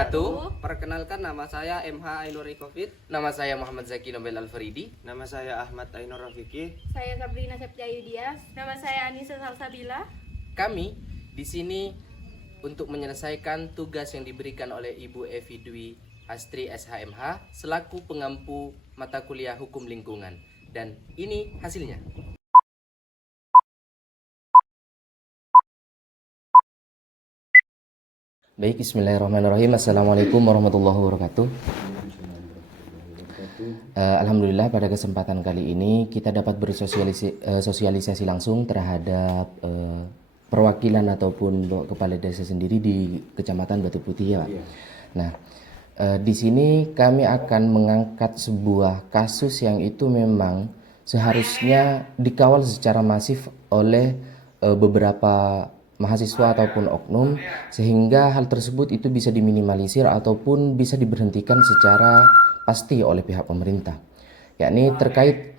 wabarakatuh. Perkenalkan, nama saya MH Ainur Rifofit. Nama saya Muhammad Zaki Nobel Alfaridi. Nama saya Ahmad Ainur Rafiki. Saya Sabrina Septiayu Dias. Nama saya Anissa Salsabila. Kami di sini untuk menyelesaikan tugas yang diberikan oleh Ibu Evi Dwi Astri SHMH selaku pengampu mata kuliah Hukum Lingkungan. Dan ini hasilnya. Baik, bismillahirrahmanirrahim. Assalamualaikum warahmatullahi wabarakatuh. Alhamdulillah pada kesempatan kali ini kita dapat bersosialisasi langsung terhadap perwakilan ataupun kepala desa sendiri di Kecamatan Batu Putih ya Pak. Nah, di sini kami akan mengangkat sebuah kasus yang itu memang seharusnya dikawal secara masif oleh beberapa mahasiswa ataupun oknum, sehingga hal tersebut itu bisa diminimalisir ataupun bisa diberhentikan secara pasti oleh pihak pemerintah, yakni terkait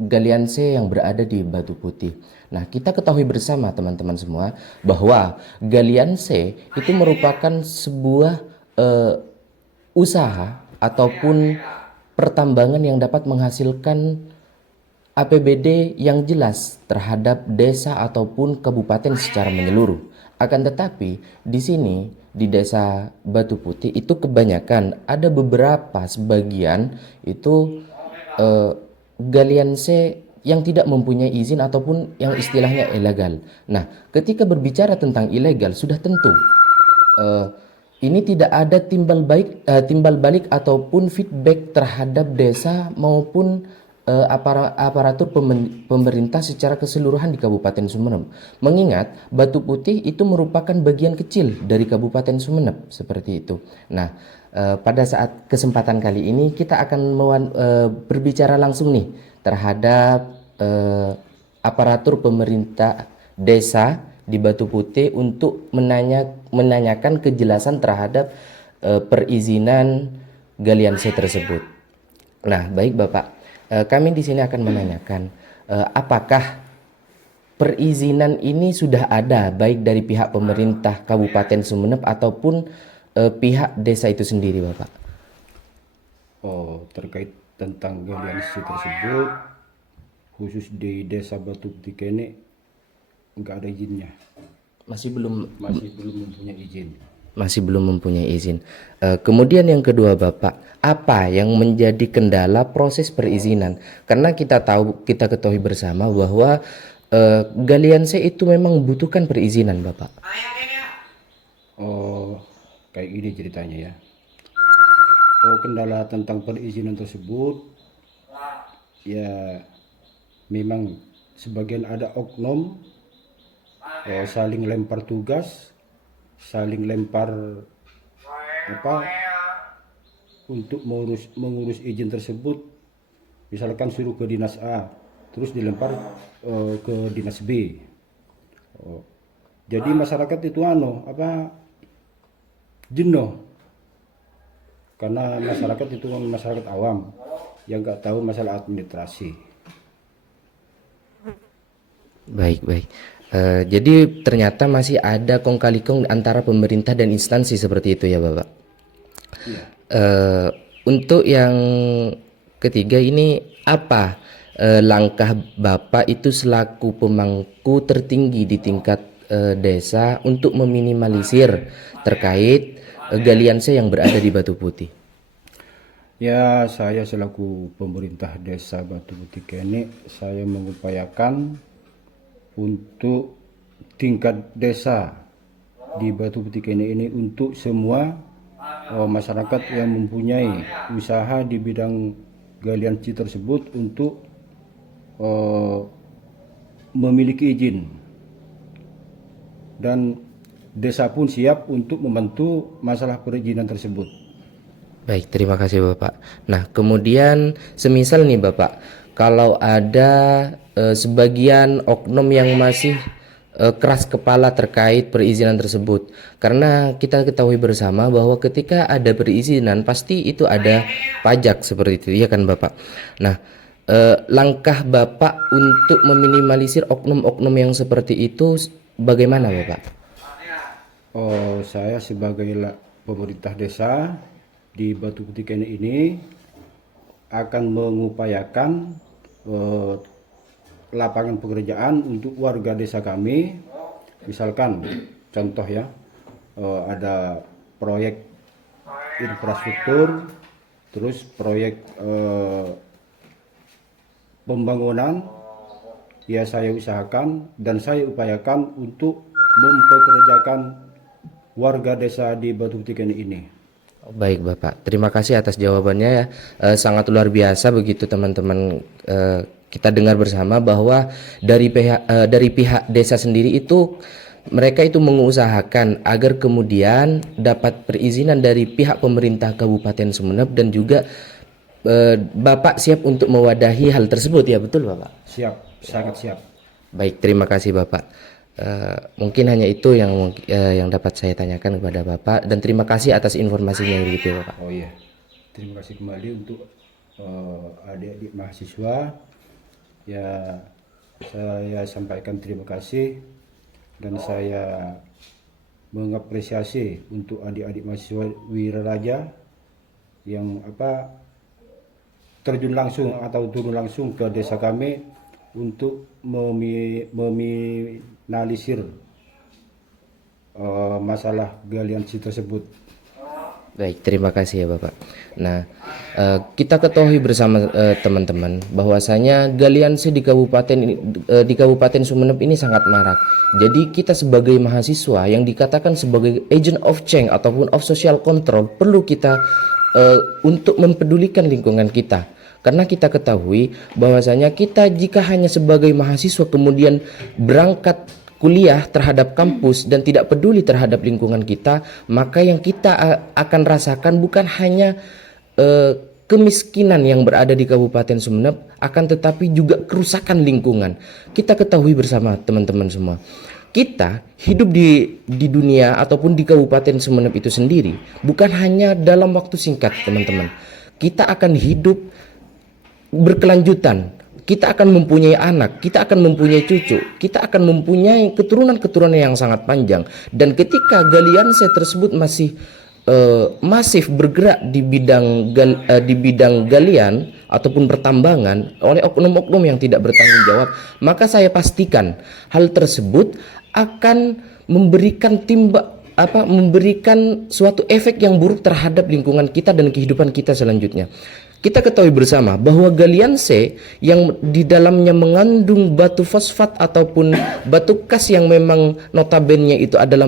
galian C yang berada di Batu Putih. Nah, kita ketahui bersama teman-teman semua bahwa galian C itu merupakan sebuah usaha ataupun pertambangan yang dapat menghasilkan APBD yang jelas terhadap desa ataupun kabupaten secara menyeluruh. Akan tetapi di sini di desa Batu Putih itu kebanyakan ada beberapa sebagian itu galian C yang tidak mempunyai izin ataupun yang istilahnya ilegal. Nah, ketika berbicara tentang ilegal sudah tentu ini tidak ada timbal balik ataupun feedback terhadap desa maupun aparatur pemerintah secara keseluruhan di Kabupaten Sumeneb. Mengingat Batu Putih itu merupakan bagian kecil dari Kabupaten Sumeneb seperti itu. Nah, pada saat kesempatan kali ini kita akan berbicara langsung nih terhadap aparatur pemerintah desa di Batu Putih untuk menanyakan kejelasan terhadap perizinan galian C tersebut. Nah, baik Bapak. Kami di sini akan menanyakan apakah perizinan ini sudah ada baik dari pihak pemerintah Kabupaten Sumeneb ataupun pihak desa itu sendiri, Bapak. Oh, terkait tentang galian C tersebut, khusus di desa Batu Putih ini enggak ada izinnya. Masih belum mempunyai izin. Masih belum mempunyai izin. Kemudian yang kedua Bapak, apa yang menjadi kendala proses perizinan? Karena kita ketahui bersama bahwa galian C itu memang membutuhkan perizinan Bapak. Oh, kayak gini ceritanya ya. Oh, kendala tentang perizinan tersebut ya memang sebagian ada oknum saling lempar tugas, saling lempar untuk mengurus izin tersebut. Misalkan suruh ke dinas A, terus dilempar ke dinas B. Jadi masyarakat itu jenuh, karena masyarakat itu masyarakat awam yang nggak tahu masalah administrasi. Baik. Jadi ternyata masih ada kong kali kong antara pemerintah dan instansi seperti itu ya Bapak. Ya. Untuk yang ketiga ini apa langkah Bapak itu selaku pemangku tertinggi di tingkat desa untuk meminimalisir terkait galian C yang berada di Batu Putih? Ya, saya selaku pemerintah desa Batu Putih ini saya mengupayakan untuk tingkat desa di Batu Putih ini untuk semua masyarakat yang mempunyai usaha di bidang galian C tersebut untuk memiliki izin, dan desa pun siap untuk membantu masalah perizinan tersebut. Baik, terima kasih Bapak. Nah, kemudian semisal nih Bapak, kalau ada sebagian oknum yang masih keras kepala terkait perizinan tersebut, karena kita ketahui bersama bahwa ketika ada perizinan pasti itu ada pajak seperti itu ya kan Bapak. Nah, langkah Bapak untuk meminimalisir oknum-oknum yang seperti itu bagaimana Bapak? Oh, saya sebagai pemerintah desa di Batu Putih Kene ini akan mengupayakan lapangan pekerjaan untuk warga desa kami. Misalkan contoh ya, ada proyek infrastruktur, terus proyek pembangunan, ya saya usahakan dan saya upayakan untuk mempekerjakan warga desa di Batu Putih Kene ini. Baik Bapak, terima kasih atas jawabannya ya. Sangat luar biasa begitu teman-teman. Kita dengar bersama bahwa dari pihak desa sendiri itu mereka itu mengusahakan agar kemudian dapat perizinan dari pihak pemerintah Kabupaten Sumeneb, dan juga Bapak siap untuk mewadahi hal tersebut ya, betul Bapak? Siap, sangat siap. Baik, terima kasih Bapak. Mungkin hanya itu yang dapat saya tanyakan kepada Bapak, dan terima kasih atas informasinya begitu Bapak. Oh iya, terima kasih kembali untuk adik-adik mahasiswa. Ya, saya sampaikan terima kasih dan saya mengapresiasi untuk adik-adik mahasiswa Wiraraja yang terjun langsung atau turun langsung ke desa kami untuk meminimalisir masalah galian C tersebut. Baik, terima kasih ya Bapak. Nah, kita ketahui bersama teman-teman bahwasanya galian C di Kabupaten Sumeneb ini sangat marak. Jadi kita sebagai mahasiswa yang dikatakan sebagai agent of change ataupun of social control perlu kita untuk mempedulikan lingkungan kita. Karena kita ketahui bahwasanya kita jika hanya sebagai mahasiswa kemudian berangkat kuliah terhadap kampus dan tidak peduli terhadap lingkungan kita, maka yang kita akan rasakan bukan hanya kemiskinan yang berada di Kabupaten Sumeneb, akan tetapi juga kerusakan lingkungan. Kita ketahui bersama teman-teman semua, kita hidup di dunia ataupun di Kabupaten Sumeneb itu sendiri bukan hanya dalam waktu singkat teman-teman. Kita akan hidup berkelanjutan. Kita akan mempunyai anak, kita akan mempunyai cucu, kita akan mempunyai keturunan-keturunan yang sangat panjang. Dan ketika galian C tersebut masih masif bergerak di bidang galian ataupun pertambangan oleh oknum-oknum yang tidak bertanggung jawab, maka saya pastikan hal tersebut akan memberikan memberikan suatu efek yang buruk terhadap lingkungan kita dan kehidupan kita selanjutnya. Kita ketahui bersama bahwa galian C yang di dalamnya mengandung batu fosfat ataupun batu kas yang memang notabene itu adalah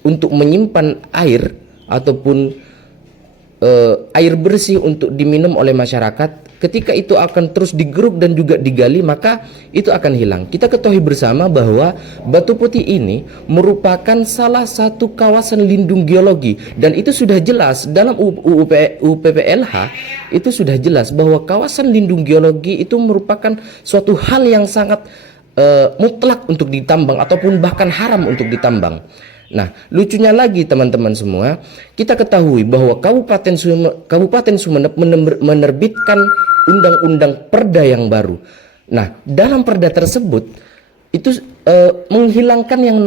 untuk menyimpan air ataupun air bersih untuk diminum oleh masyarakat. Ketika itu akan terus digeruk dan juga digali, maka itu akan hilang. Kita ketahui bersama bahwa Batu Putih ini merupakan salah satu kawasan lindung geologi, dan itu sudah jelas dalam UU PPLH. Itu sudah jelas bahwa kawasan lindung geologi itu merupakan suatu hal yang sangat mutlak untuk ditambang ataupun bahkan haram untuk ditambang. Nah, lucunya lagi teman-teman semua, kita ketahui bahwa Kabupaten Sumeneb menerbitkan undang-undang perda yang baru. Nah, dalam perda tersebut itu menghilangkan yang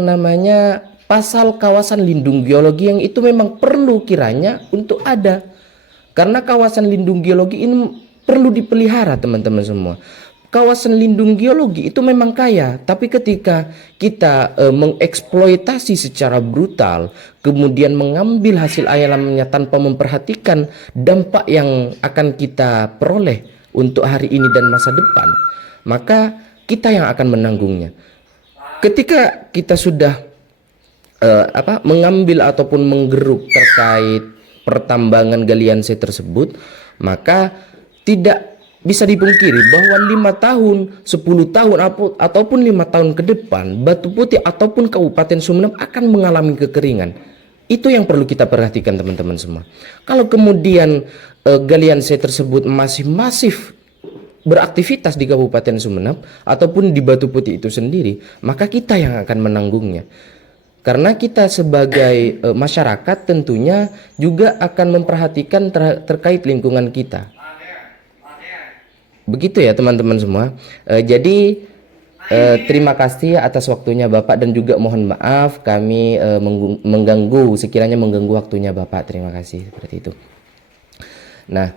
namanya pasal kawasan lindung geologi yang itu memang perlu kiranya untuk ada. Karena kawasan lindung geologi ini perlu dipelihara teman-teman semua. Kawasan lindung geologi itu memang kaya, tapi ketika kita mengeksploitasi secara brutal, kemudian mengambil hasil alamnya tanpa memperhatikan dampak yang akan kita peroleh untuk hari ini dan masa depan, maka kita yang akan menanggungnya. Ketika kita sudah mengambil ataupun menggeruk terkait pertambangan galian C tersebut, maka tidak bisa dipungkiri bahwa 5 tahun, 10 tahun ataupun 5 tahun ke depan Batu Putih ataupun Kabupaten Sumeneb akan mengalami kekeringan. Itu yang perlu kita perhatikan teman-teman semua. Kalau kemudian galian C tersebut masih masif beraktivitas di Kabupaten Sumeneb ataupun di Batu Putih itu sendiri, maka kita yang akan menanggungnya. Karena kita sebagai masyarakat tentunya juga akan memperhatikan terkait lingkungan kita. Begitu ya teman-teman semua. Jadi Terima kasih atas waktunya Bapak dan juga mohon maaf kami mengganggu, sekiranya mengganggu waktunya Bapak. Terima kasih seperti itu. Nah,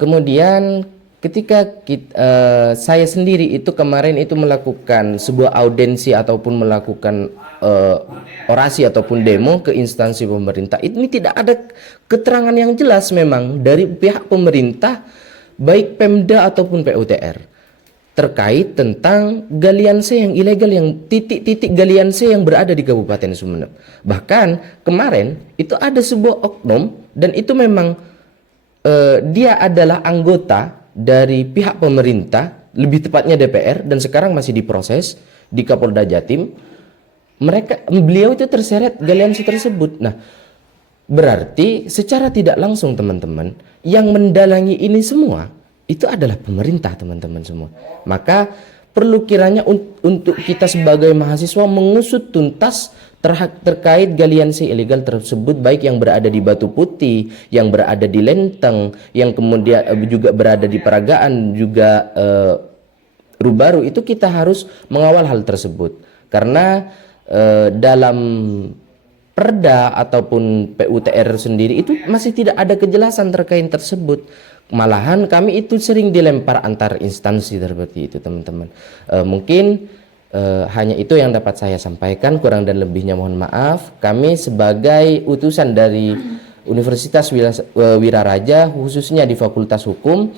kemudian ketika saya sendiri itu kemarin itu melakukan sebuah audiensi ataupun melakukan orasi ataupun demo ke instansi pemerintah, ini tidak ada keterangan yang jelas memang dari pihak pemerintah baik Pemda ataupun PUTR terkait tentang galian C yang ilegal, yang titik-titik galian C yang berada di Kabupaten Sumeneb. Bahkan kemarin itu ada sebuah oknum dan itu memang dia adalah anggota dari pihak pemerintah, lebih tepatnya DPR, dan sekarang masih diproses di Kapolda Jatim. Beliau itu terseret galian C tersebut. Nah, berarti secara tidak langsung teman-teman yang mendalangi ini semua itu adalah pemerintah teman-teman semua. Maka perlu kiranya untuk kita sebagai mahasiswa mengusut tuntas terkait galian C ilegal tersebut, baik yang berada di Batu Putih, yang berada di Lenteng, yang kemudian juga berada di Peragaan, juga Rubaru. Itu kita harus mengawal hal tersebut karena dalam Perda ataupun PUTR sendiri itu masih tidak ada kejelasan terkait tersebut. Malahan kami itu sering dilempar antar instansi seperti itu teman-teman. Mungkin hanya itu yang dapat saya sampaikan, kurang dan lebihnya mohon maaf. Kami sebagai utusan dari Universitas Wiraraja khususnya di Fakultas Hukum,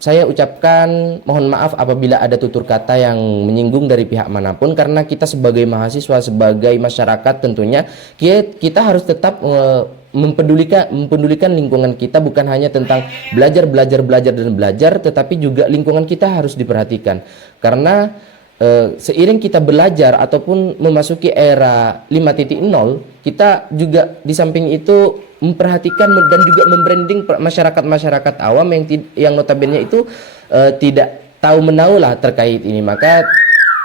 saya ucapkan mohon maaf apabila ada tutur kata yang menyinggung dari pihak manapun, karena kita sebagai mahasiswa, sebagai masyarakat tentunya kita harus tetap mempedulikan lingkungan kita, bukan hanya tentang belajar, tetapi juga lingkungan kita harus diperhatikan. Karena seiring kita belajar ataupun memasuki era 5.0, kita juga di samping itu memperhatikan dan juga membranding masyarakat awam yang notabene itu tidak tahu menahu lah terkait ini. Maka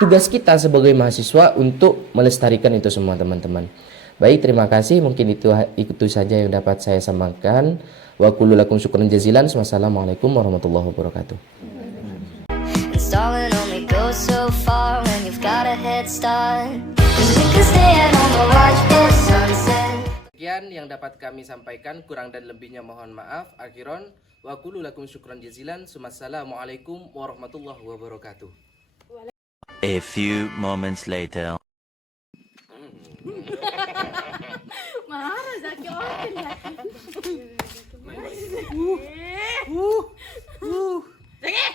tugas kita sebagai mahasiswa untuk melestarikan itu semua teman-teman. Baik, terima kasih. Mungkin itu saja yang dapat saya sampaikan. Wa kullu lakum syukran jazilan. Wassalamualaikum warahmatullahi wabarakatuh. Stalling only goes so far when you've got a head start. 'Cause we could stand on the watch the sunset. Sekian yang dapat kami sampaikan, kurang dan lebihnya mohon maaf. Akhiron wa kullu lakum syukran jazilan. Wassalamualaikum warahmatullahi wabarakatuh. A few moments later. Marah Zaki open Zaki. Zaki.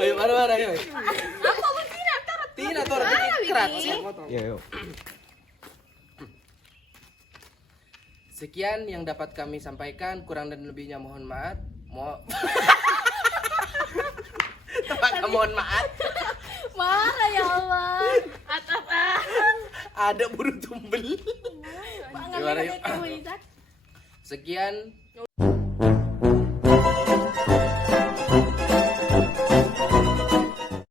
Ayo, mana ayo. Apa pun tidak tarot. Tidak tor kerat siap potong. Sekian yang dapat kami sampaikan, kurang dan lebihnya mohon maaf. Mohon maaf. Marah ya Allah. Atap Ada burung tumbel. Pak ngambil kamu Zaki. Sekian.